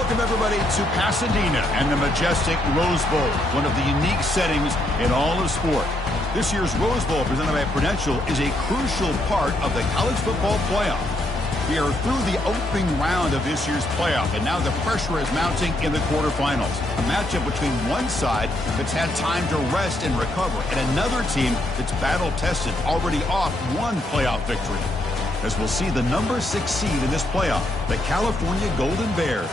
Welcome, everybody, to Pasadena and the majestic Rose Bowl, one of the unique settings in all of sport. This year's Rose Bowl, presented by Prudential, is a crucial part of the college football playoff. We are through the opening round of this year's playoff, and now the pressure is mounting in the quarterfinals. A matchup between one side that's had time to rest and recover, and another team that's battle-tested, already off one playoff victory. As we'll see the number 6 seed in this playoff, the California Golden Bears,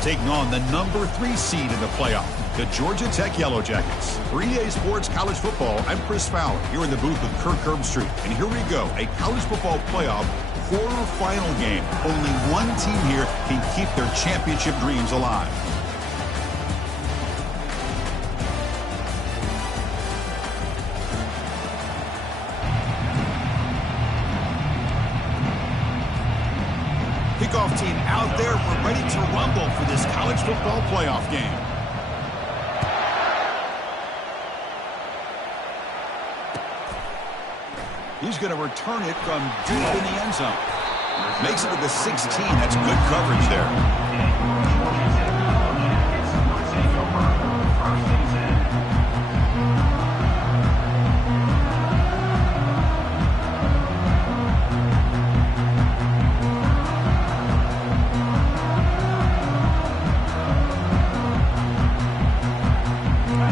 taking on the number 3 seed in the playoff, the Georgia Tech Yellow Jackets. For EA Sports College Football, I'm Chris Fowler, here in the booth with Kirk Herbstreit. And here we go, a college football playoff quarterfinal game. Only one team here can keep their championship dreams alive. Kickoff team out there. We're ready to rumble for this college football playoff game. He's going to return it from deep in the end zone. Makes it to the 16. That's good coverage there.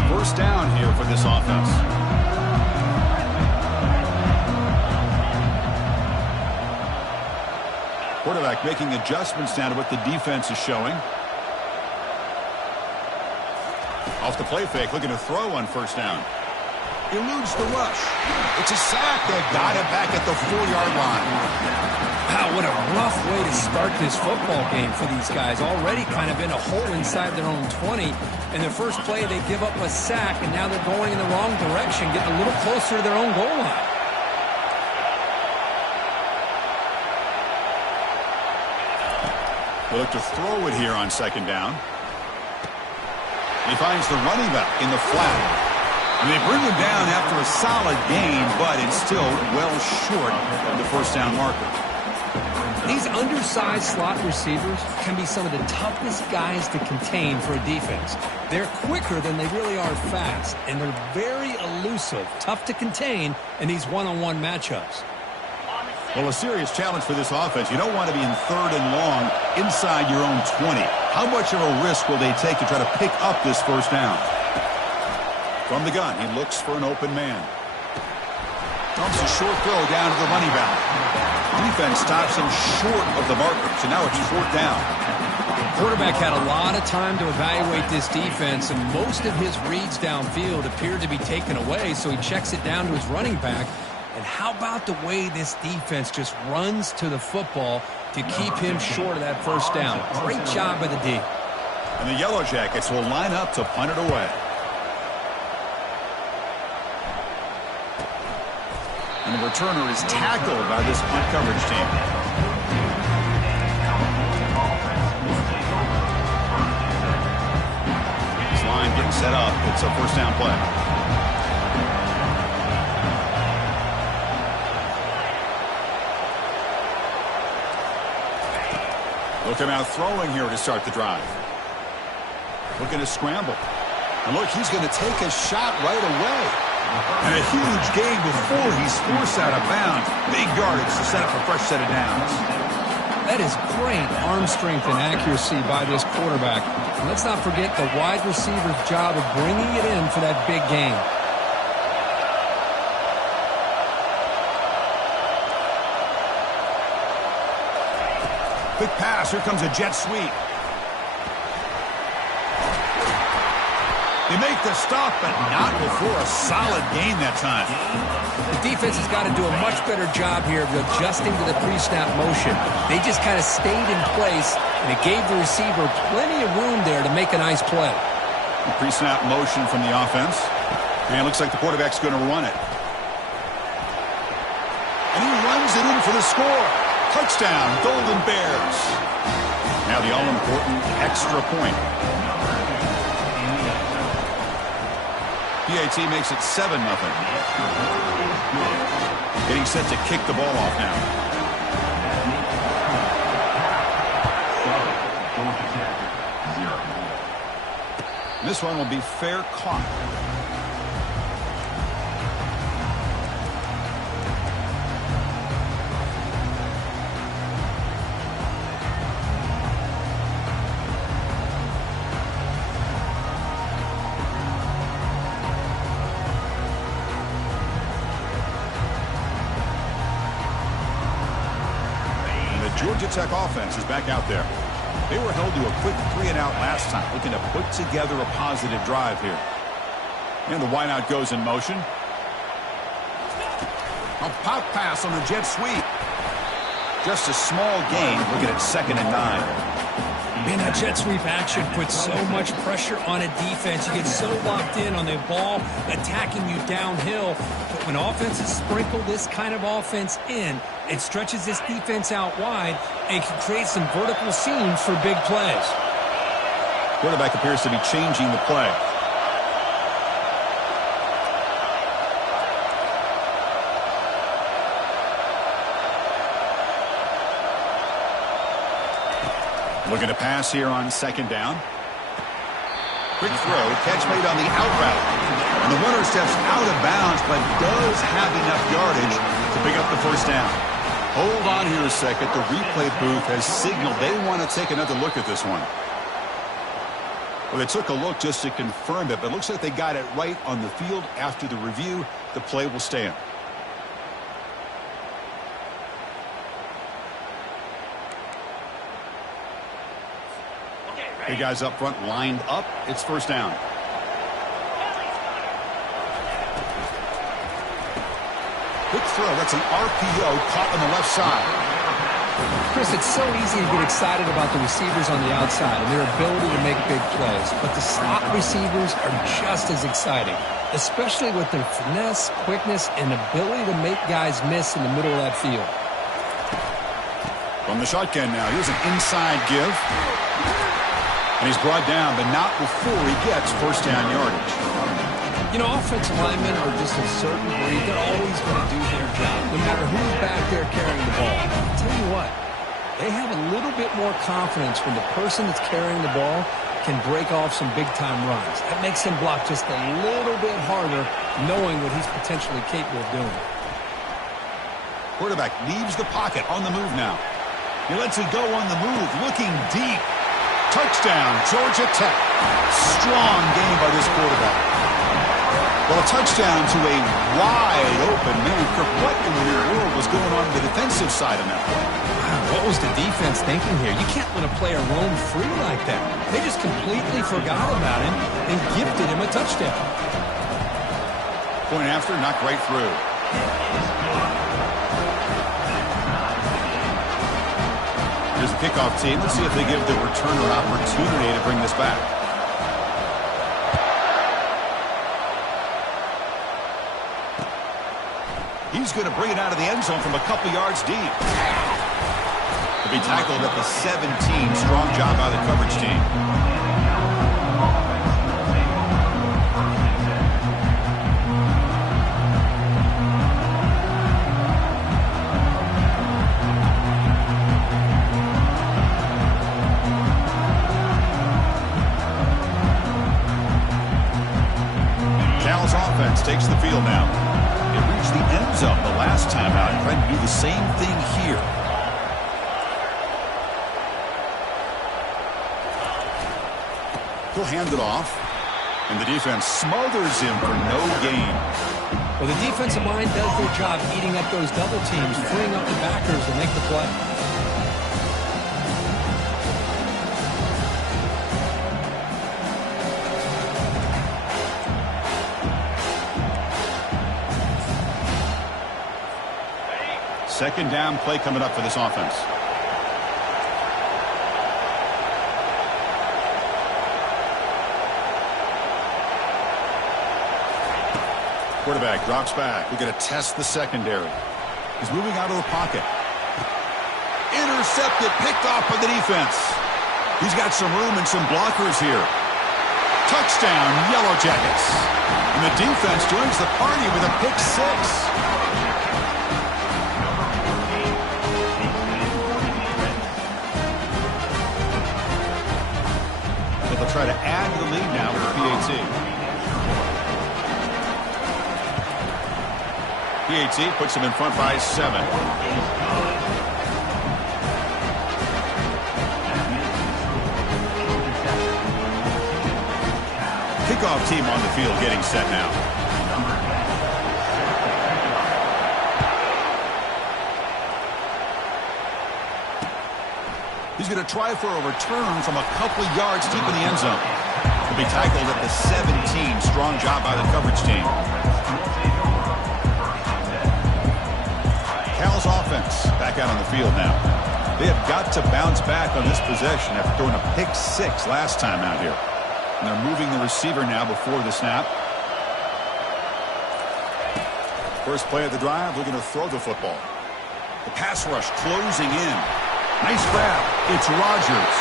First down here for this offense. Quarterback making adjustments now to what the defense is showing. Off the play fake, looking to throw on first down. Eludes the rush. It's a sack. They've got it back at the 4-yard line. Wow, what a rough way to start this football game for these guys. Already kind of in a hole inside their own 20. In their first play, they give up a sack, and now they're going in the wrong direction, getting a little closer to their own goal line. They look to throw it here on second down. He finds the running back in the flat. And they bring him down after a solid gain, but it's still well short of the first down marker. These undersized slot receivers can be some of the toughest guys to contain for a defense. They're quicker than they really are fast, and they're very elusive, tough to contain in these one-on-one matchups. Well, a serious challenge for this offense. You don't want to be in third and long inside your own 20. How much of a risk will they take to try to pick up this first down? From the gun, he looks for an open man. Dumps a short throw down to the running back. Defense stops him short of the marker, so now it's fourth down. Quarterback had a lot of time to evaluate this defense, and most of his reads downfield appeared to be taken away, so he checks it down to his running back. And how about the way this defense just runs to the football to keep him short of that first down? Great job by the D. And the Yellow Jackets will line up to punt it away. And the returner is tackled by this punt coverage team. This line getting set up. It's a first down play. Look him out throwing here to start the drive. Looking to scramble. And look, he's going to take a shot right away. And a huge gain before he's forced out of bounds. Big yardage to set up a fresh set of downs. That is great arm strength and accuracy by this quarterback. And let's not forget the wide receiver's job of bringing it in for that big gain. Quick pass. Here comes a jet sweep. They make the stop, but not before a solid gain that time. The defense has got to do a much better job here of adjusting to the pre-snap motion. They just kind of stayed in place, and it gave the receiver plenty of room there to make a nice play. The pre-snap motion from the offense. And it looks like the quarterback's going to run it. And he runs it in for the score. Touchdown, Golden Bears. Now the all-important extra point. PAT makes it 7-0. Getting set to kick the ball off now. This one will be fair caught. Georgia Tech offense is back out there. They were held to a quick 3-and-out last time, looking to put together a positive drive here. And the wideout goes in motion. A pop pass on the jet sweep. Just a small gain, looking at 2nd and 9. Man, that jet sweep action puts so much pressure on a defense. You get so locked in on the ball attacking you downhill. But when offenses sprinkle this kind of offense in, it stretches this defense out wide and can create some vertical seams for big plays. Quarterback appears to be changing the play. Looking to pass here on 2nd down. Quick throw, catch made on the out route. And the runner steps out of bounds, but does have enough yardage to pick up the 1st down. Hold on here a second. The replay booth has signaled they want to take another look at this one. Well, they took a look just to confirm it, but it looks like they got it right on the field. After the review, the play will stand. The guys up front lined up. It's 1st down. Quick throw. That's an RPO caught on the left side. Chris, it's so easy to get excited about the receivers on the outside and their ability to make big plays. But the slot receivers are just as exciting, especially with their finesse, quickness, and ability to make guys miss in the middle of that field. From the shotgun now. Here's an inside give. And he's brought down, but not before he gets 1st down yardage. You know, offensive linemen are just a certain breed. They're always going to do their job, no matter who's back there carrying the ball. I'll tell you what, they have a little bit more confidence when the person that's carrying the ball can break off some big-time runs. That makes him block just a little bit harder, knowing what he's potentially capable of doing. Quarterback leaves the pocket on the move now. He lets it go on the move, looking deep. Touchdown, Georgia Tech. Strong game by this quarterback. Well, a touchdown to a wide-open man. What in the world was going on the defensive side of that play? Wow, what was the defense thinking here? You can't let a player roam free like that. They just completely forgot about him and gifted him a touchdown. Point after, knocked right through. Here's the kickoff team. Let's see if they give the returner an opportunity to bring this back. He's going to bring it out of the end zone from a couple yards deep. To be tackled at the 17. Strong job by the coverage team. Takes the field now. It reached the end zone the last time out. Trying to do the same thing here. He'll hand it off. And the defense smothers him for no gain. Well, the defensive line does their job eating up those double teams, freeing up the backers to make the play. Second down play coming up for this offense. Quarterback drops back. We're going to test the secondary. He's moving out of the pocket. Intercepted, picked off by the defense. He's got some room and some blockers here. Touchdown, Yellow Jackets. And the defense joins the party with a pick six. They'll try to add to the lead now with the PAT. PAT puts them in front by 7. Kickoff team on the field getting set now. He's going to try for a return from a couple of yards deep in the end zone. He'll be tackled at the 17. Strong job by the coverage team. Cal's offense back out on the field now. They have got to bounce back on this possession after throwing a pick 6 last time out here. And they're moving the receiver now before the snap. First play of the drive, looking to throw the football. The pass rush closing in. Nice grab. It's Rodgers.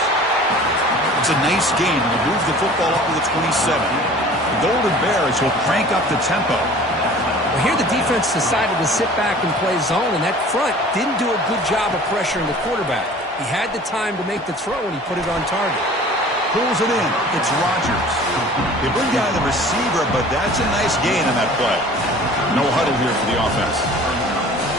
It's a nice gain. He'll move the football up to the 27. The Golden Bears will crank up the tempo. Well, here the defense decided to sit back and play zone, and that front didn't do a good job of pressuring the quarterback. He had the time to make the throw, and he put it on target. Pulls it in. It's Rodgers. They bring down the receiver, but that's a nice gain on that play. No huddle here for the offense.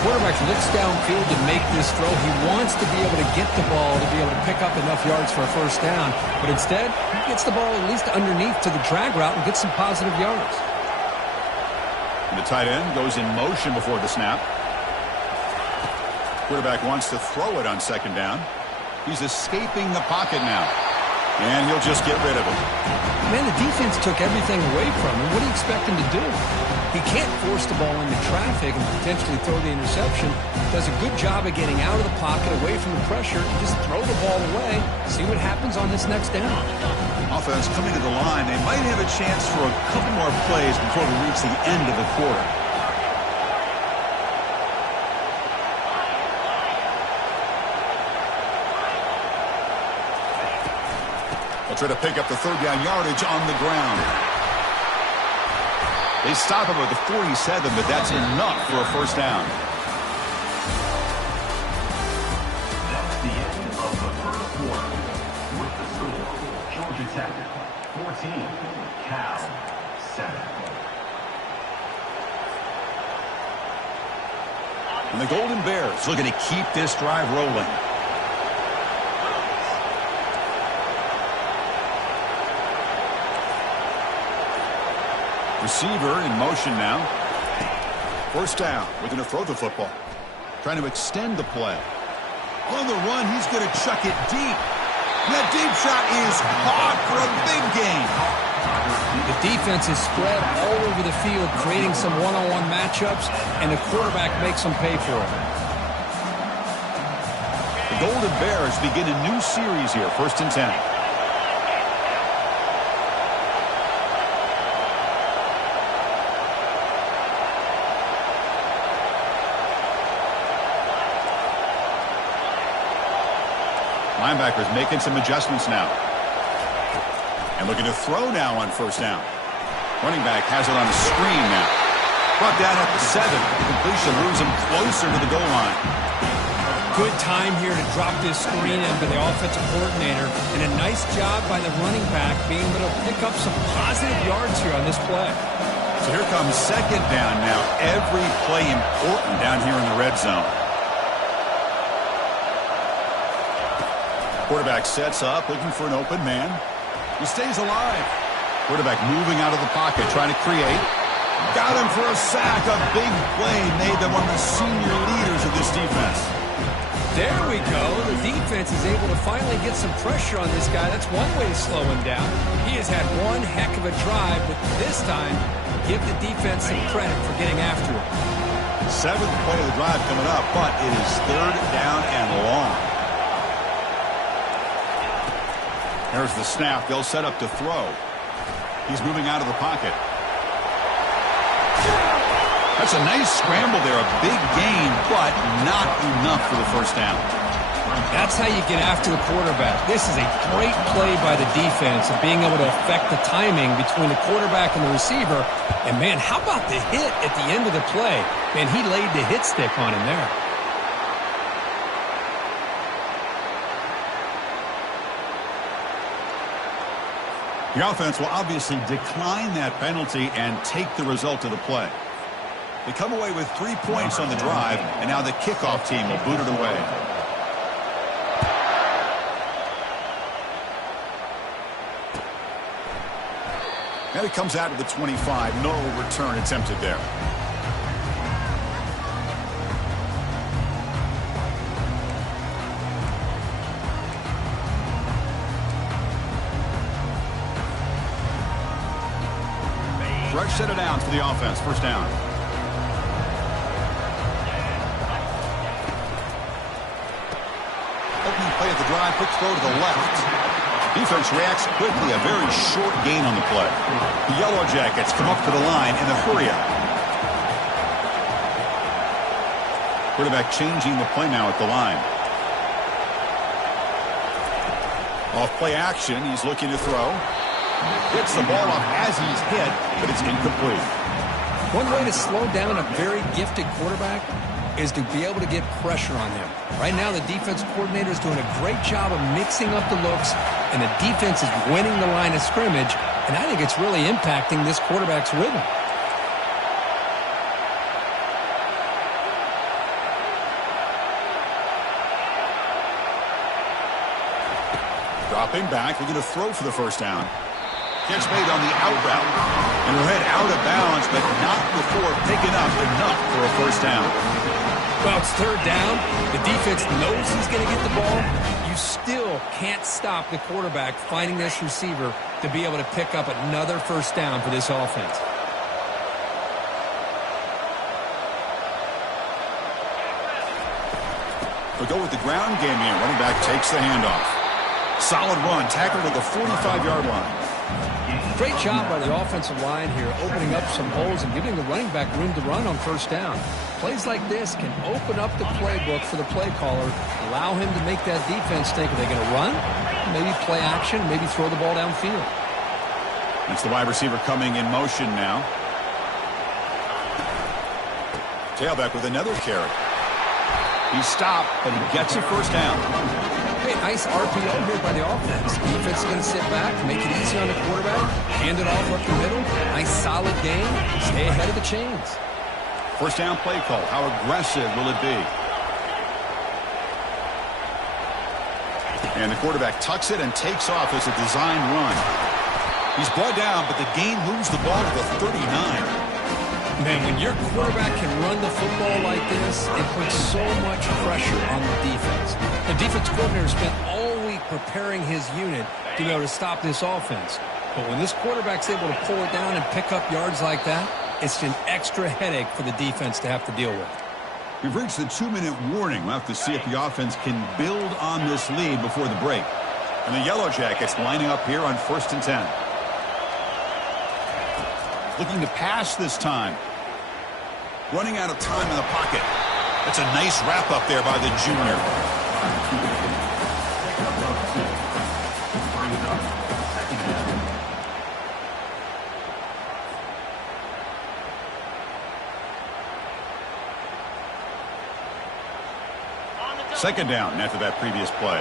Quarterback looks downfield to make this throw. He wants to be able to get the ball to be able to pick up enough yards for a first down. But instead, he gets the ball at least underneath to the drag route and gets some positive yards. And the tight end goes in motion before the snap. Quarterback wants to throw it on second down. He's escaping the pocket now. And he'll just get rid of it. Man, the defense took everything away from him. What do you expect him to do? He can't force the ball into traffic and potentially throw the interception. Does a good job of getting out of the pocket, away from the pressure. Just throw the ball away. See what happens on this next down. Offense coming to the line. They might have a chance for a couple more plays before we reach the end of the quarter. They'll try to pick up the third down yardage on the ground. They stop him at the 47, but that's enough for a first down. That's the end of the first quarter. With the score, Georgia Tech 14, Cal 7. And the Golden Bears looking to keep this drive rolling. Receiver in motion now. First down. We're going to throw the football. Trying to extend the play. On the run, he's going to chuck it deep. That deep shot is caught for a big gain. The defense is spread all over the field, creating some one-on-one matchups, and the quarterback makes them pay for it. The Golden Bears begin a new series here. 1st and 10. Linebackers making some adjustments now. And looking to throw now on first down. Running back has it on a screen now. Brought down at the 7. The completion moves him closer to the goal line. Good time here to drop this screen in by the offensive coordinator. And a nice job by the running back being able to pick up some positive yards here on this play. So here comes second down now. Every play important down here in the red zone. Quarterback sets up, looking for an open man. He stays alive. Quarterback moving out of the pocket, trying to create. Got him for a sack. A big play made them one of the senior leaders of this defense. There we go. The defense is able to finally get some pressure on this guy. That's one way to slow him down. He has had one heck of a drive, but this time, give the defense some credit for getting after it. 7th play of the drive coming up, but it is 3rd down and long. There's the snap. They'll set up to throw. He's moving out of the pocket. That's a nice scramble there. A big gain, but not enough for the first down. That's how you get after the quarterback. This is a great play by the defense of being able to affect the timing between the quarterback and the receiver. And, man, how about the hit at the end of the play? Man, he laid the hit stick on him there. The offense will obviously decline that penalty and take the result of the play. They come away with 3 points on the drive, and now the kickoff team will boot it away. And it comes out to the 25. No return attempted there. Fresh set of downs for the offense. First down. Opening play of the drive. Quick throw to the left. Defense reacts quickly. A very short gain on the play. The Yellow Jackets come up to the line in a hurry-up. Quarterback changing the play now at the line. Off play action. He's looking to throw. Gets the ball off as he's hit, but it's incomplete. One way to slow down a very gifted quarterback is to be able to get pressure on him. Right now, the defense coordinator is doing a great job of mixing up the looks, and the defense is winning the line of scrimmage, and I think it's really impacting this quarterback's rhythm. Dropping back, looking to throw for the first down. Catch made on the out route. And we'll head out of bounds, but not before picking up enough for a first down. Well, it's third down. The defense knows he's going to get the ball. You still can't stop the quarterback finding this receiver to be able to pick up another first down for this offense. We'll go with the ground game here. Running back takes the handoff. Solid run, tackled at the 45-yard line. Great job by the offensive line here, opening up some holes and giving the running back room to run on first down. Plays like this can open up the playbook for the play caller, allow him to make that defense think, are they going to run? Maybe play action, maybe throw the ball downfield. It's the wide receiver coming in motion now. Tailback with another carry. He stopped, but he gets a first down. Hey, nice RPO here by the offense. Defense is going to sit back, make it easy on the quarterback, hand it off up the middle. Nice solid game. Stay ahead of the chains. First down play call. How aggressive will it be? And the quarterback tucks it and takes off as a design run. He's brought down, but the gain moves the ball to the 39. Man, when your quarterback can run the football like this, it puts so much pressure on the defense. The defense coordinator spent all week preparing his unit to be able to stop this offense. But when this quarterback's able to pull it down and pick up yards like that, it's an extra headache for the defense to have to deal with. We've reached the 2-minute warning. We'll have to see if the offense can build on this lead before the break. And the Yellow Jackets lining up here on 1st and 10. Looking to pass this time. Running out of time in the pocket. That's a nice wrap up there by the junior. Second down after that previous play.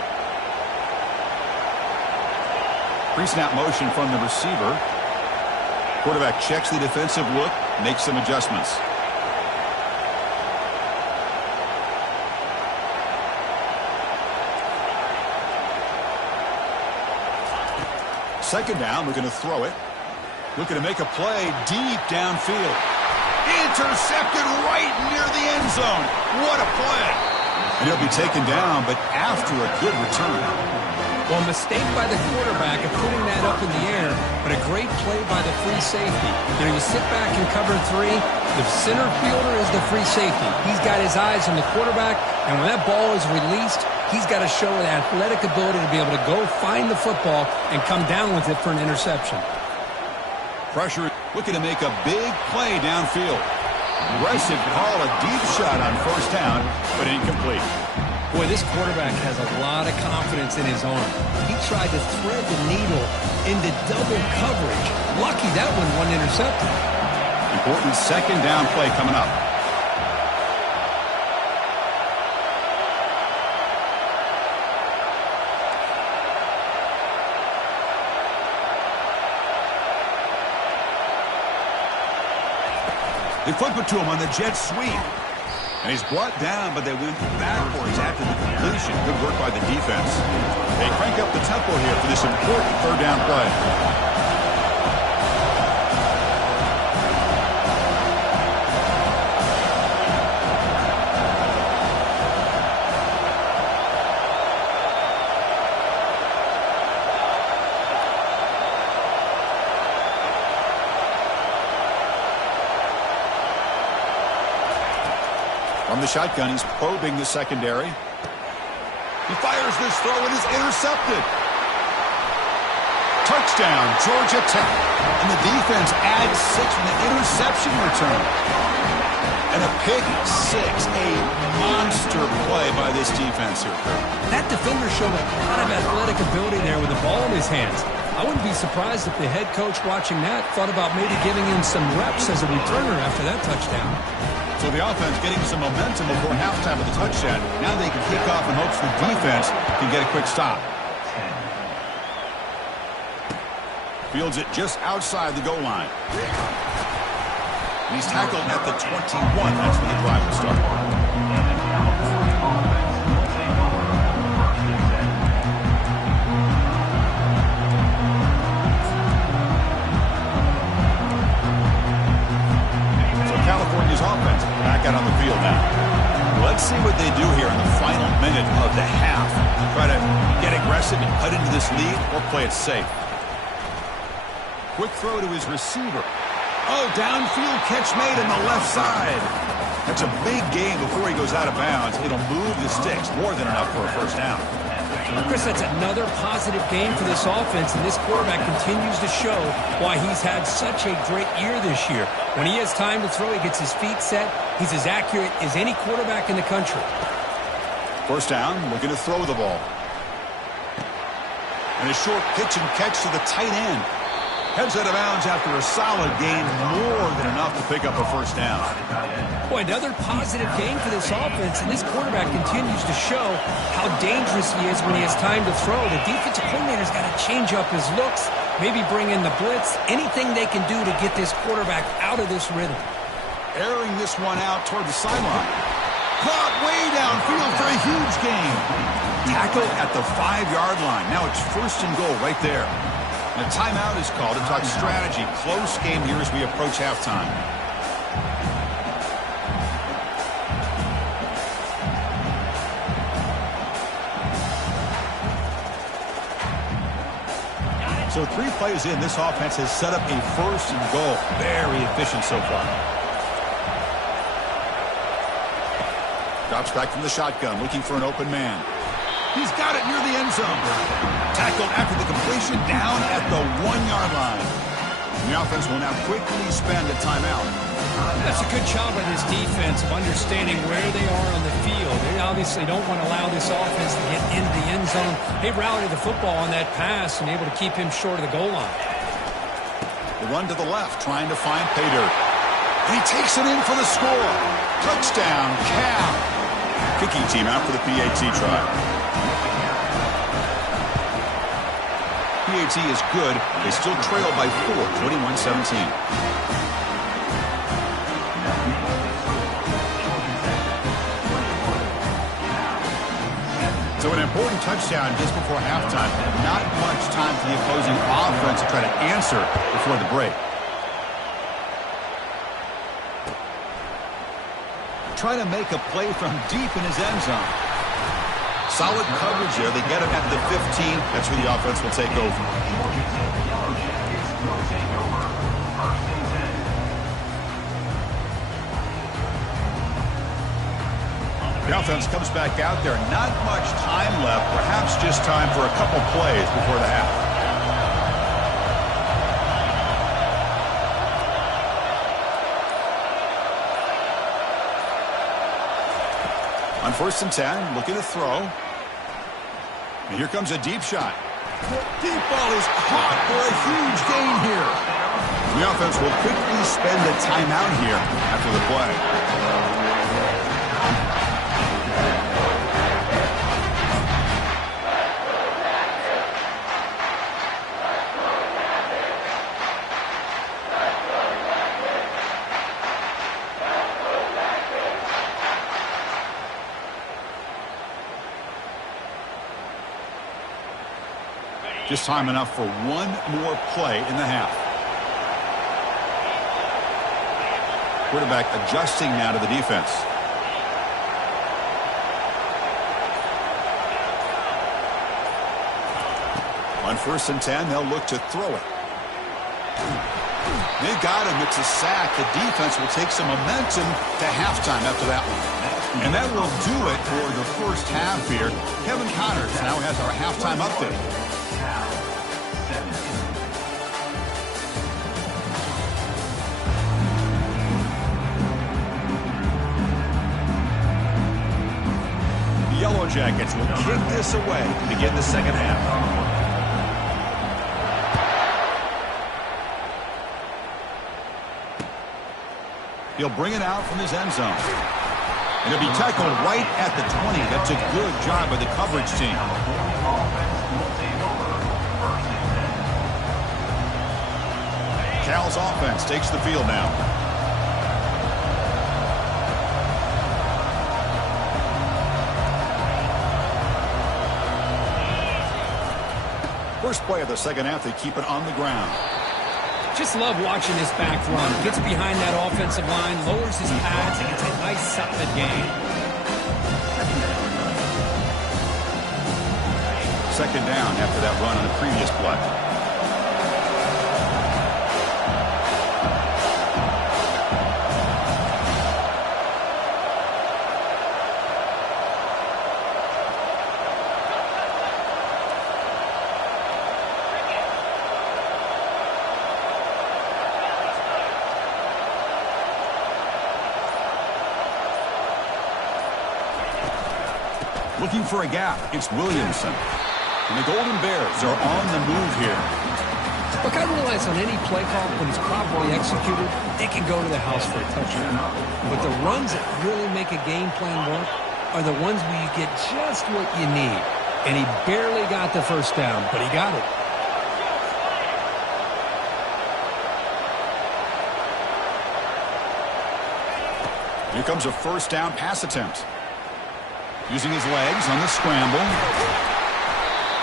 Pre-snap motion from the receiver. Quarterback checks the defensive look, makes some adjustments. Second down, looking to throw it. Looking to make a play deep downfield. Intercepted right near the end zone. What a play. And he'll be taken down, but after a good return. Well, mistake by the quarterback of putting that up in the air, but a great play by the free safety. You know, you sit back in cover three, the center fielder is the free safety. He's got his eyes on the quarterback, and when that ball is released, he's got to show an athletic ability to be able to go find the football and come down with it for an interception. Pressure looking to make a big play downfield. Aggressive call, a deep shot on first down, but incomplete. Boy, this quarterback has a lot of confidence in his arm. He tried to thread the needle into double coverage. Lucky that one wasn't intercepted. Important second down play coming up. They flip it to him on the jet sweep. And he's brought down, but they went backwards after the completion. Good work by the defense. They crank up the tempo here for this important third down play. From the shotgun, he's probing the secondary. He fires this throw and is intercepted. Touchdown, Georgia Tech. And the defense adds 6 from the interception return. And a pick 6, a monster play by this defense here, Kurt. That defender showed a lot of athletic ability there with the ball in his hands. I wouldn't be surprised if the head coach watching that thought about maybe giving him some reps as a returner after that touchdown. So the offense getting some momentum before halftime with the touchdown. Now they can kick off in hopes the defense can get a quick stop. Fields it just outside the goal line. And he's tackled at the 21. That's when the drive will start. California's offense back out on the field now. Let's see what they do here in the final minute of the half. Try to get aggressive and cut into this lead or play it safe. Quick throw to his receiver. Oh, downfield catch made on the left side. That's a big gain before he goes out of bounds. It'll move the sticks more than enough for a first down. Chris, that's another positive game for this offense, and this quarterback continues to show why he's had such a great year this year. When he has time to throw, he gets his feet set. He's as accurate as any quarterback in the country. First down, looking to throw the ball. And a short pitch and catch to the tight end. Heads out of bounds after a solid gain, more than enough to pick up a first down. Boy, another positive game for this offense, and this quarterback continues to show how dangerous he is when he has time to throw. The defensive coordinator's got to change up his looks, maybe bring in the blitz, anything they can do to get this quarterback out of this rhythm. Airing this one out toward the sideline. Caught way downfield for a huge gain. Tackle at the 5-yard line. Now it's first and goal right there. And a timeout is called to talk strategy. Close game here as we approach halftime. So 3 plays in, this offense has set up a first and goal. Very efficient so far. Drops back from the shotgun, looking for an open man. He's got it near the end zone. Tackled after the completion, down at the 1-yard line. The offense will now quickly spend a timeout. That's a good job by this defense of understanding where they are on the field. They obviously don't want to allow this offense to get into the end zone. They rallied the football on that pass and able to keep him short of the goal line. The run to the left, trying to find pay dirt. And he takes it in for the score. Touchdown, Cal. Kicking team out for the PAT try. PAT is good. They still trail by 4, 21-17. So an important touchdown just before halftime. Not much time for the opposing offense to try to answer before the break. Trying to make a play from deep in his end zone. Solid coverage there. They get him at the 15. That's where the offense will take over. The offense comes back out there. Not much time left. Perhaps just time for a couple plays before the half. On 1st and 10, looking to throw. And here comes a deep shot. Deep ball is caught for a huge gain here. The offense will quickly spend a timeout here after the play. Just time enough for one more play in the half. Quarterback adjusting now to the defense. On 1st and 10, they'll look to throw it. They got him. It's a sack. The defense will take some momentum to halftime after that one. And that will do it for the first half here. Kevin Connors now has our halftime update. The Yellow Jackets will kick this away to begin the second half. He'll bring it out from his end zone. And he'll be tackled right at the 20. That's a good job by the coverage team. Cal's offense takes the field now. First play of the second half, they keep it on the ground. Just love watching this back run. Gets behind that offensive line, lowers his pads, and gets a nice solid gain. Second down after that run on the previous play. Looking for a gap. It's Williamson. And the Golden Bears are on the move here. Look, I realize on any play call, when it's properly executed, it can go to the house for a touchdown. But the runs that really make a game plan work are the ones where you get just what you need. And he barely got the first down, but he got it. Here comes a first down pass attempt. Using his legs on the scramble.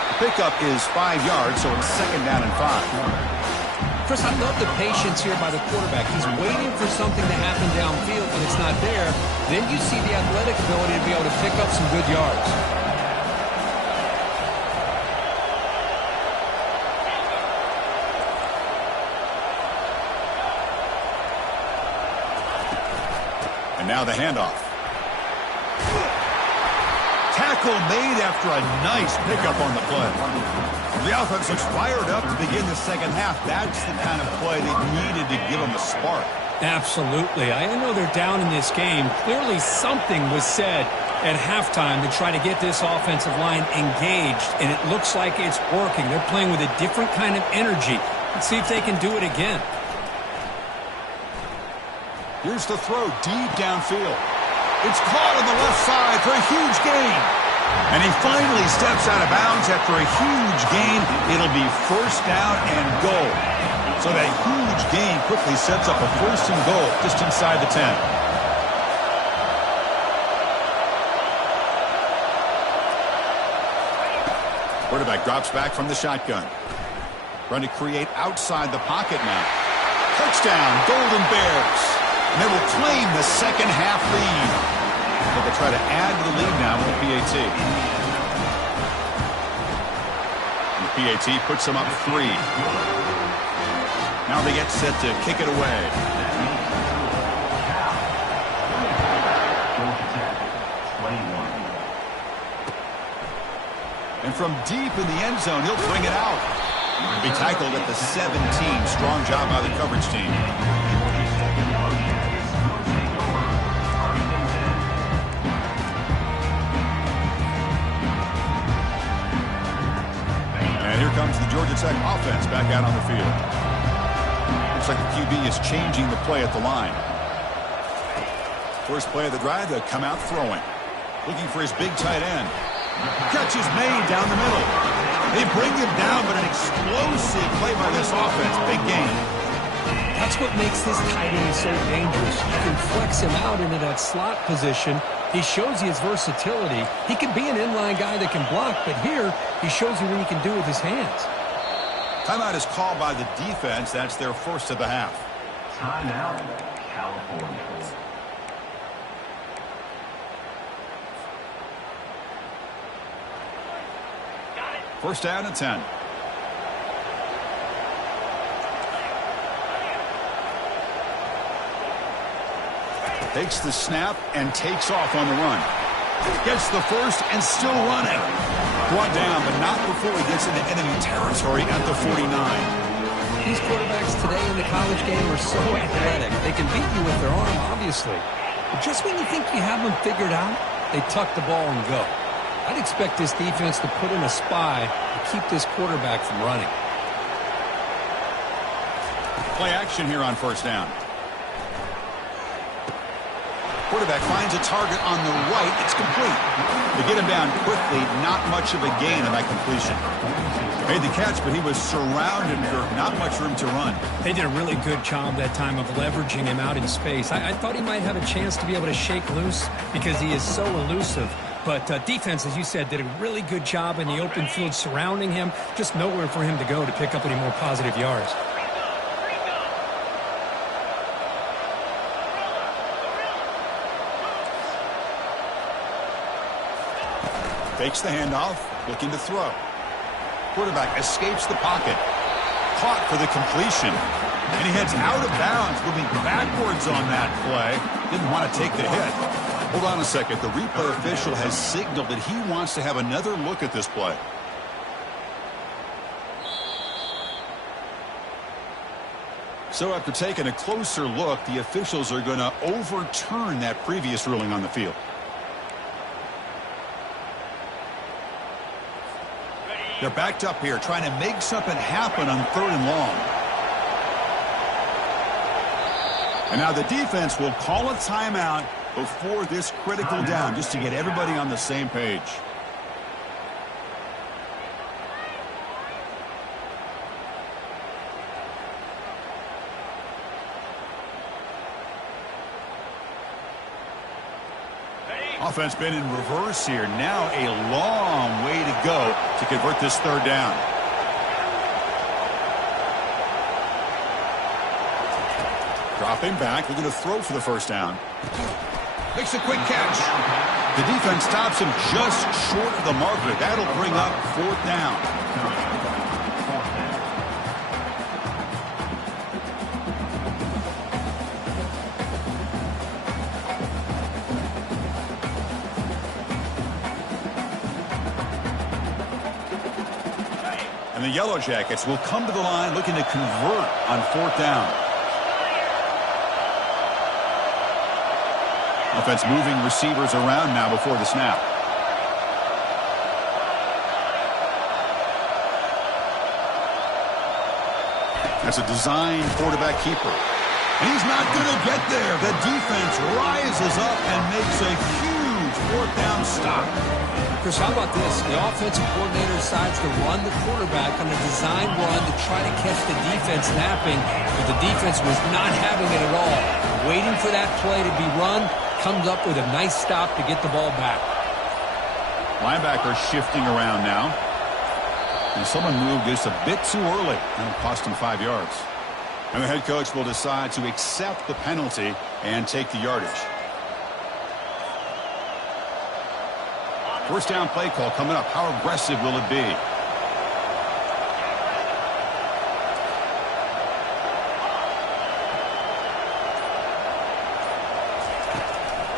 The pickup is 5 yards, so it's second down and 5. Chris, I love the patience here by the quarterback. He's waiting for something to happen downfield, but it's not there. Then you see the athletic ability to be able to pick up some good yards. And now the handoff. Tackle made after a nice pickup on the play. The offense looks fired up to begin the second half. That's the kind of play they needed to give them a spark. Absolutely. I know they're down in this game. Clearly something was said at halftime to try to get this offensive line engaged, and it looks like it's working. They're playing with a different kind of energy. Let's see if they can do it again. Here's the throw deep downfield. It's caught on the left side for a huge gain. And he finally steps out of bounds after a huge gain. It'll be first down and goal. So that huge gain quickly sets up a first and goal just inside the 10. Quarterback drops back from the shotgun. Trying to create outside the pocket now. Touchdown, Golden Bears. And they will claim the second half lead. But they try to add to the lead now with the PAT. And the PAT puts them up 3. Now they get set to kick it away. And from deep in the end zone, he'll bring it out. He'll be tackled at the 17. Strong job by the coverage team. And here comes the Georgia Tech offense back out on the field. Looks like the QB is changing the play at the line. First play of the drive, they'll come out throwing. Looking for his big tight end. Catch is made down the middle. They bring him down, but an explosive play by this offense. Big game. That's what makes this tight end so dangerous. You can flex him out into that slot position. He shows you his versatility. He can be an inline guy that can block, but here he shows you what he can do with his hands. Timeout is called by the defense. That's their first of the half. Timeout, California. First down and 10. Takes the snap and takes off on the run. Gets the first and still running. Brought down, but not before he gets into enemy territory at the 49. These quarterbacks today in the college game are so athletic. They can beat you with their arm, obviously. But just when you think you have them figured out, they tuck the ball and go. I'd expect this defense to put in a spy to keep this quarterback from running. Play action here on first down. Quarterback finds a target on the right. It's complete. They get him down quickly. Not much of a gain on that completion. Made the catch, but he was surrounded. Not much room to run. They did a really good job that time of leveraging him out in space. I thought he might have a chance to be able to shake loose because he is so elusive. But defense, as you said, did a really good job in the open field surrounding him. Just nowhere for him to go to pick up any more positive yards. Fakes the handoff, looking to throw. Quarterback escapes the pocket. Caught for the completion. And he heads out of bounds, moving backwards on that play. Didn't want to take the hit. Hold on a second. The replay official has signaled that he wants to have another look at this play. So after taking a closer look, the officials are going to overturn that previous ruling on the field. They're backed up here, trying to make something happen on 3rd and long. And now the defense will call a timeout before this critical down, just to get everybody on the same page. Offense been in reverse here. Now a long way to go to convert this 3rd down. Dropping back, looking to throw for the first down. Makes a quick catch. The defense stops him just short of the marker. That'll bring up 4th down. And the Yellow Jackets will come to the line looking to convert on 4th down. Offense moving receivers around now before the snap. That's a designed quarterback keeper. And he's not going to get there. The defense rises up and makes a huge 4th down stop. Chris, how about this? The offensive coordinator decides to run the quarterback on a design run to try to catch the defense napping, but the defense was not having it at all. Waiting for that play to be run, comes up with a nice stop to get the ball back. Linebacker shifting around now. And someone moved just a bit too early. And it cost him 5 yards. And the head coach will decide to accept the penalty and take the yardage. First down play call coming up. How aggressive will it be?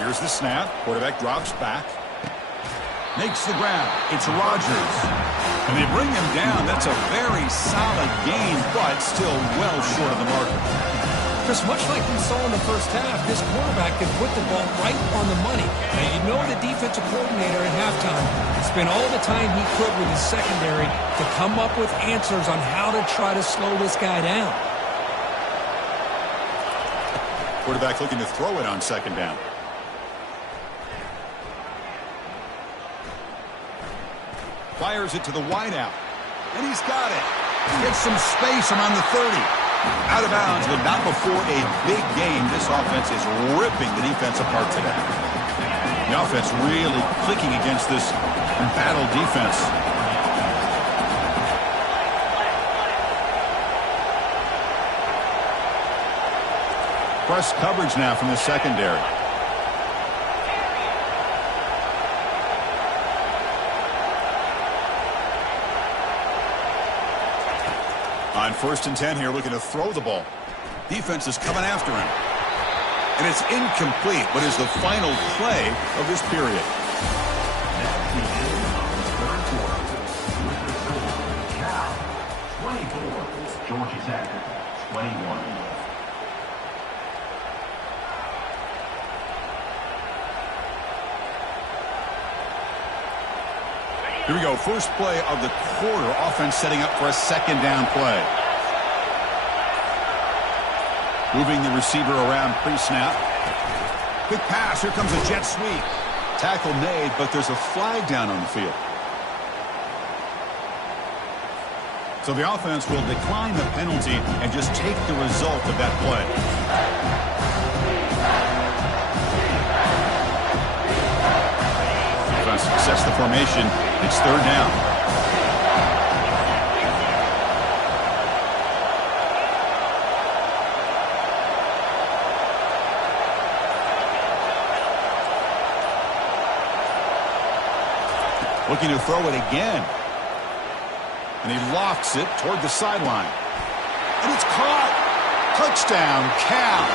Here's the snap. Quarterback drops back. Makes the grab. It's Rodgers. And they bring him down. That's a very solid gain, but still well short of the marker. Chris, much like we saw in the first half, this quarterback can put the ball right on the money. Now, you know the defensive coordinator at halftime spent all the time he could with his secondary to come up with answers on how to try to slow this guy down. Quarterback looking to throw it on 2nd down. Fires it to the wideout. And he's got it. Gets some space around the 30. Out of bounds, but not before a big game. This offense is ripping the defense apart today. The offense really clicking against this embattled defense. Press coverage now from the secondary. On 1st and 10 here, looking to throw the ball. Defense is coming after him. And it's incomplete, but is the final play of this period. That's the end of the third quarter. With the score, Cal 24, Georgia Tech 21. Here we go. First play of the quarter. Offense setting up for a second down play. Moving the receiver around pre-snap. Quick pass. Here comes a jet sweep. Tackle made, but there's a flag down on the field. So the offense will decline the penalty and just take the result of that play. Defense sets the formation. It's 3rd down. Looking to throw it again. And he lofts it toward the sideline. And it's caught. Touchdown, Cal.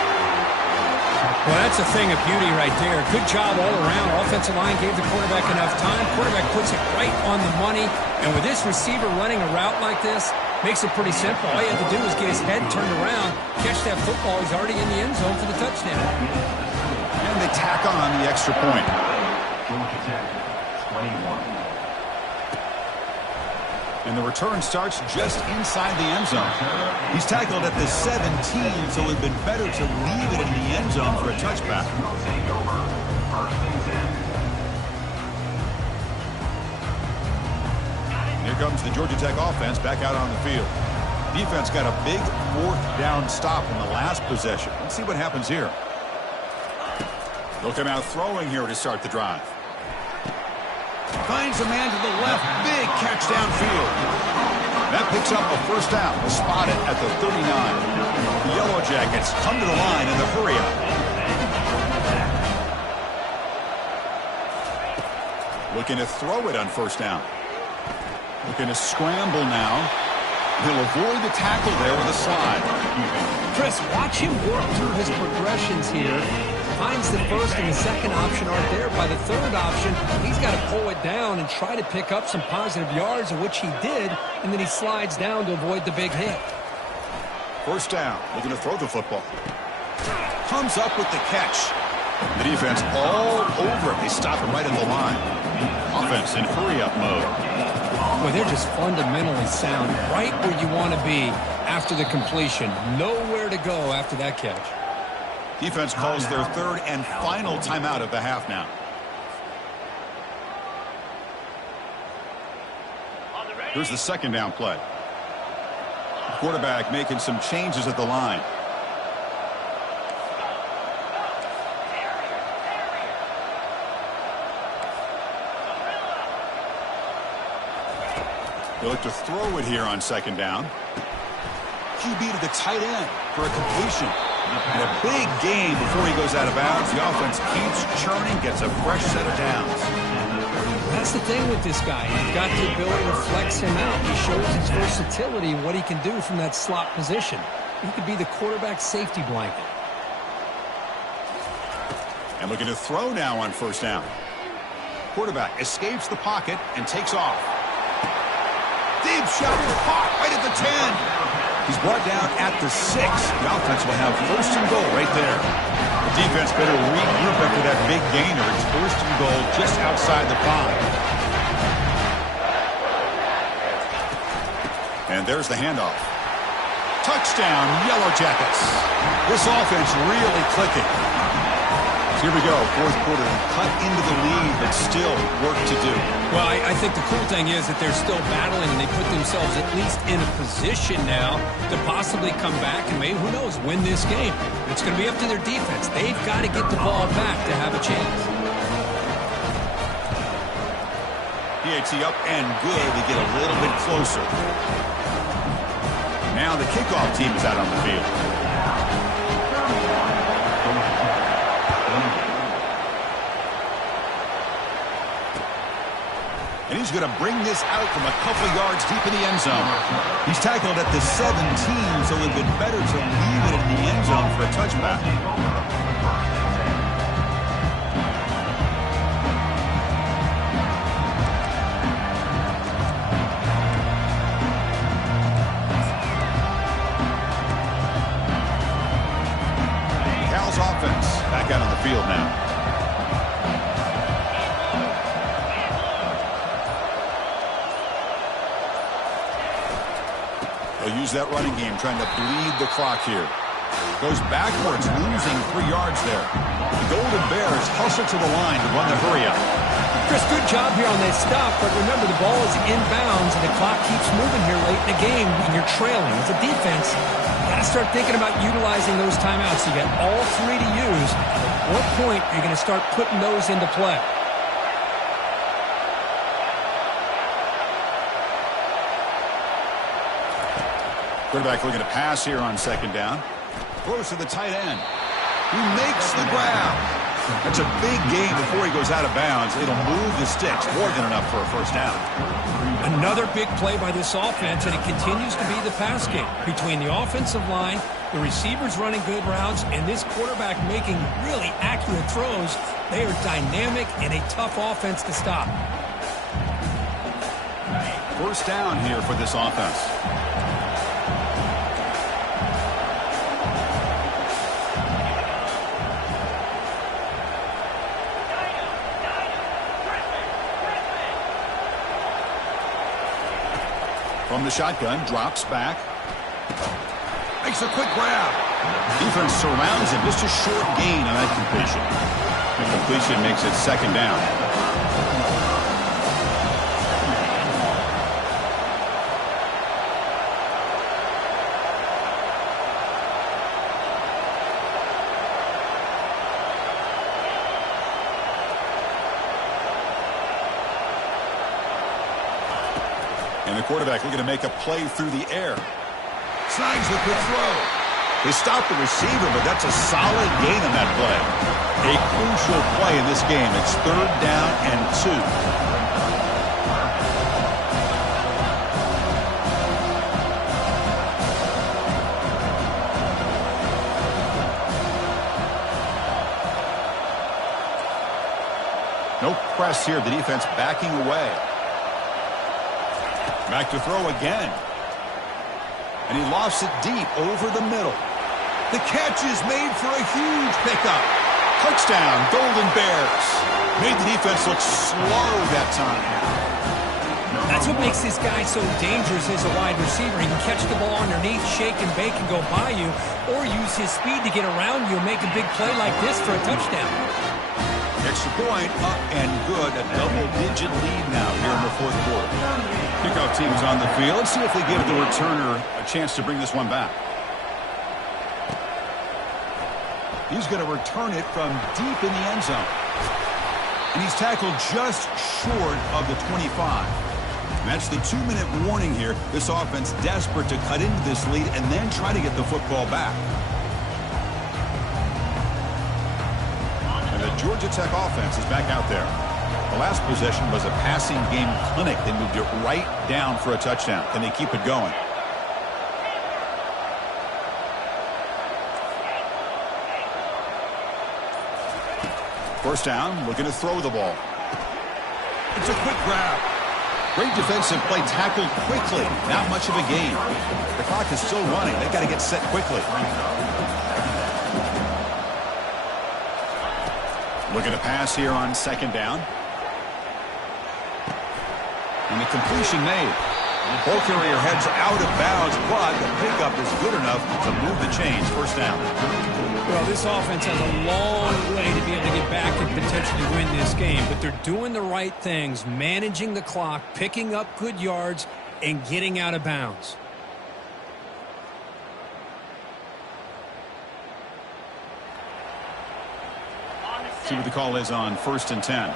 Well, that's a thing of beauty right there. Good job all around. Offensive line gave the quarterback enough time. Quarterback puts it right on the money. And with this receiver running a route like this, makes it pretty simple. All he had to do was get his head turned around, catch that football. He's already in the end zone for the touchdown. And they tack on the extra point. Georgia Tech 21. And the return starts just inside the end zone. He's tackled at the 17, so it would have been better to leave it in the end zone for a touchback. Here comes the Georgia Tech offense back out on the field. Defense got a big 4th down stop in the last possession. Let's see what happens here. They'll come out throwing here to start the drive. Finds a man to the left. Big catch downfield. That picks up a 1st down. We'll spot it at the 39. The Yellow Jackets come to the line in the hurry up. Looking to throw it on 1st down. Looking to scramble now. He'll avoid the tackle there with a slide. Chris, watch him work through his progressions here. Finds the 1st and the 2nd option aren't there. By the 3rd option, he's got to pull it down and try to pick up some positive yards, of which he did, and then he slides down to avoid the big hit. 1st down. Looking to throw the football. Comes up with the catch. The defense all over it. They stop it right at the line. Offense in hurry-up mode. Well, they're just fundamentally sound, right where you want to be after the completion. Nowhere to go after that catch. Defense calls their 3rd and final timeout of the half now. Here's the 2nd down play. The quarterback making some changes at the line. They look to throw it here on 2nd down. QB to the tight end for a completion. And a big gain before he goes out of bounds. The offense keeps churning, gets a fresh set of downs. That's the thing with this guy. He's got the ability to flex him out. He shows his versatility, what he can do from that slot position. He could be the quarterback's safety blanket. And looking to throw now on 1st down. Quarterback escapes the pocket and takes off. Deep shot caught right at the 10. He's brought down at the 6. The offense will have 1st and goal right there. The defense better regroup after that big gainer. It's 1st and goal just outside the 5. And there's the handoff. Touchdown, Yellow Jackets. This offense really clicking. Here we go, 4th quarter, cut into the lead, but still work to do. Well, I think the cool thing is that they're still battling, and they put themselves at least in a position now to possibly come back and maybe, who knows, win this game. It's going to be up to their defense. They've got to get the ball back to have a chance. PAT up and good. They get a little bit closer. Now the kickoff team is out on the field. And he's going to bring this out from a couple yards deep in the end zone. He's tackled at the 17, so it would have been better to leave it in the end zone for a touchback. Cal's offense back out on the field now. They'll use that running game, trying to bleed the clock here. Goes backwards, losing 3 yards there. The Golden Bears hustle to the line to run the hurry up. Chris, good job here on that stop, but remember the ball is inbounds and the clock keeps moving here late in the game and you're trailing. As a defense, you got to start thinking about utilizing those timeouts. You got all 3 to use. At what point are you going to start putting those into play? Quarterback looking to pass here on second down. Throws to the tight end. He makes the grab. That's a big gain before he goes out of bounds. It'll move the sticks more than enough for a first down. Another big play by this offense, and it continues to be the pass game. Between the offensive line, the receivers running good routes, and this quarterback making really accurate throws, they are dynamic and a tough offense to stop. First down here for this offense. From the shotgun, drops back. Makes a quick grab. Defense surrounds him. Just a short gain on that completion. The completion makes it second down. And the quarterback looking to make a play through the air. Snags the quick throw. They stop the receiver, but that's a solid gain on that play. A crucial play in this game. It's 3rd down and 2. No press here. The defense backing away. Back to throw again. And he lofts it deep over the middle. The catch is made for a huge pickup. Touchdown, Golden Bears. Made the defense look slow that time. That's what makes this guy so dangerous as a wide receiver. He can catch the ball underneath, shake and bake and go by you, or use his speed to get around you and make a big play like this for a touchdown. Extra point, up and good. A double-digit lead now here in the 4th quarter. Kickoff team is on the field. Let's see if they give the returner a chance to bring this one back. He's going to return it from deep in the end zone. And he's tackled just short of the 25. And that's the 2-minute warning here. This offense desperate to cut into this lead and then try to get the football back. The Georgia Tech offense is back out there. The last possession was a passing game clinic. They moved it right down for a touchdown. Can they keep it going? First down, looking to throw the ball. It's a quick grab. Great defensive play, tackled quickly. Not much of a gain. The clock is still running. They've got to get set quickly. Looking to pass here on second down. And the completion made. Ball carrier heads out of bounds, but the pickup is good enough to move the chains. First down. Well, this offense has a long way to be able to get back and potentially win this game, but they're doing the right things, managing the clock, picking up good yards, and getting out of bounds. See what the call is on 1st and 10.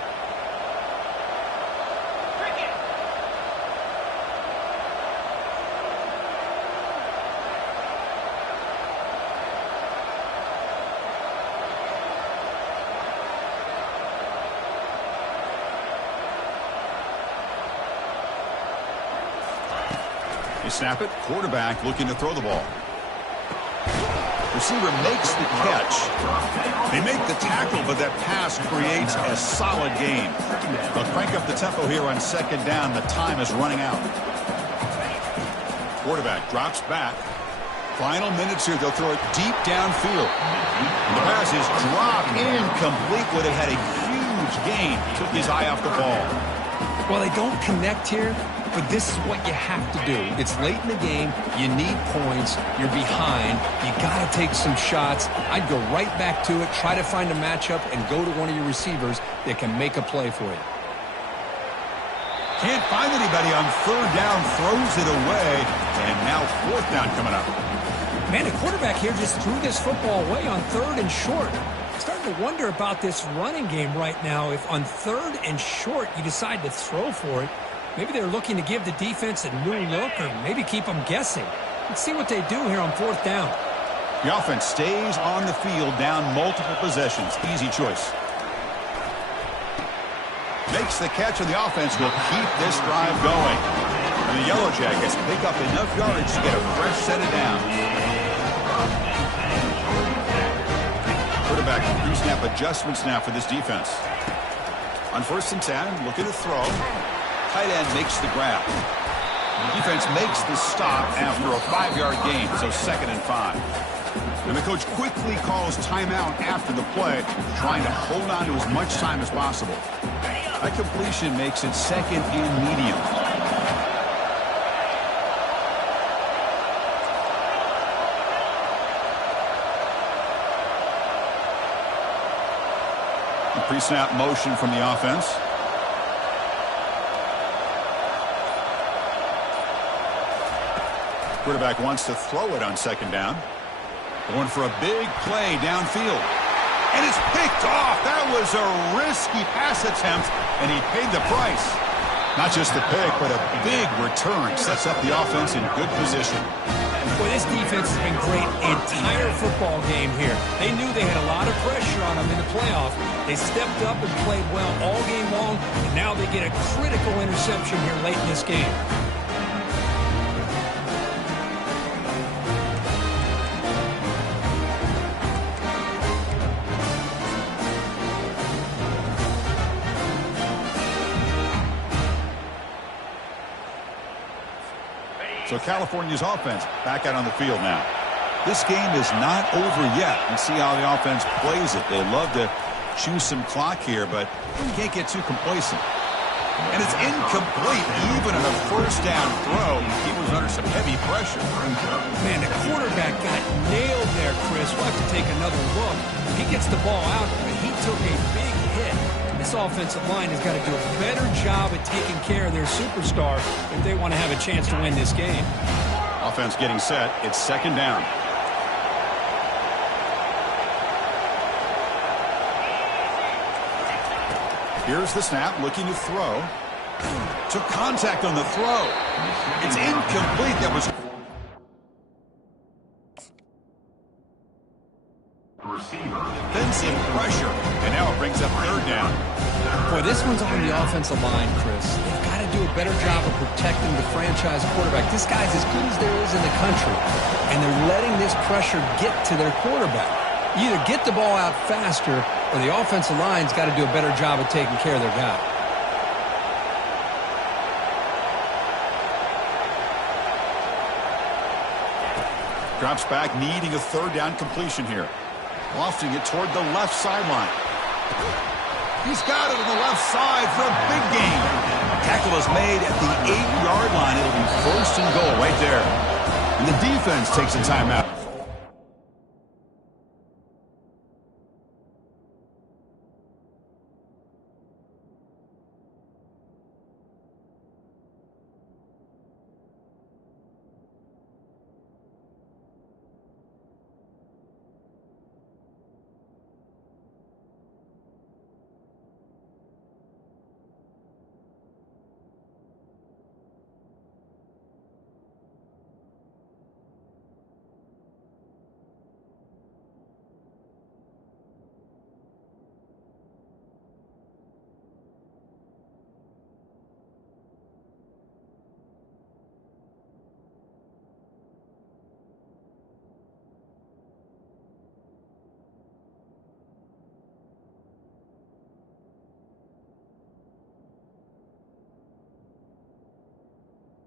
They snap it. Quarterback looking to throw the ball. Receiver makes the catch. They make the tackle, but that pass creates a solid gain. They'll crank up the tempo here on second down. The time is running out. Quarterback drops back. Final minutes here. They'll throw it deep downfield. The pass is dropped. Incomplete. Would have had a huge gain. Took his eye off the ball. Well, they don't connect here, but this is what you have to do. It's late in the game. You need points. You're behind. You got to take some shots. I'd go right back to it, try to find a matchup, and go to one of your receivers that can make a play for you. Can't find anybody on third down. Throws it away. And now fourth down coming up. Man, the quarterback here just threw this football away on third and short. Starting to wonder about this running game right now. If on third and short you decide to throw for it, maybe they're looking to give the defense a new look or maybe keep them guessing. Let's see what they do here on fourth down. The offense stays on the field down multiple possessions. Easy choice. Makes the catch, and the offense will keep this drive going. And the Yellow Jackets pick up enough yardage to get a fresh set of down. Quarterback pre-snap adjustments now for this defense. On 1st and 10, looking to throw. Tight end makes the grab. Defense makes the stop after a 5-yard gain, so 2nd and 5. And the coach quickly calls timeout after the play, trying to hold on to as much time as possible. That completion makes it 2nd and medium. Pre-snap motion from the offense. Quarterback wants to throw it on 2nd down. Going for a big play downfield. And it's picked off. That was a risky pass attempt, and he paid the price. Not just the pick, but a big return. Sets up the offense in good position. Boy, this defense has been great the entire football game here. They knew they had a lot of pressure on them in the playoff. They stepped up and played well all game long, and now they get a critical interception here late in this game. So California's offense back out on the field now. This game is not over yet. And see how the offense plays it. They love to chew some clock here, but you can't get too complacent. And it's incomplete. Even on a 1st down throw, he was under some heavy pressure. Man, the quarterback got nailed there, Chris. We'll have to take another look. He gets the ball out, but he took a big hit. This offensive line has got to do a better job at taking care of their superstar if they want to have a chance to win this game. Offense getting set. It's 2nd down. Here's the snap, looking to throw. Took contact on the throw. It's incomplete. That was... Defensive pressure. And now it brings up 3rd down. Boy, this one's on the offensive line, Chris. They've got to do a better job of protecting the franchise quarterback. This guy's as good as there is in the country. And they're letting this pressure get to their quarterback. You either get the ball out faster, or the offensive line's got to do a better job of taking care of their guy. Drops back, needing a 3rd down completion here. Lofting it toward the left sideline. He's got it on the left side for a big gain. Tackle is made at the 8-yard line. It'll be 1st and goal right there. And the defense takes a timeout.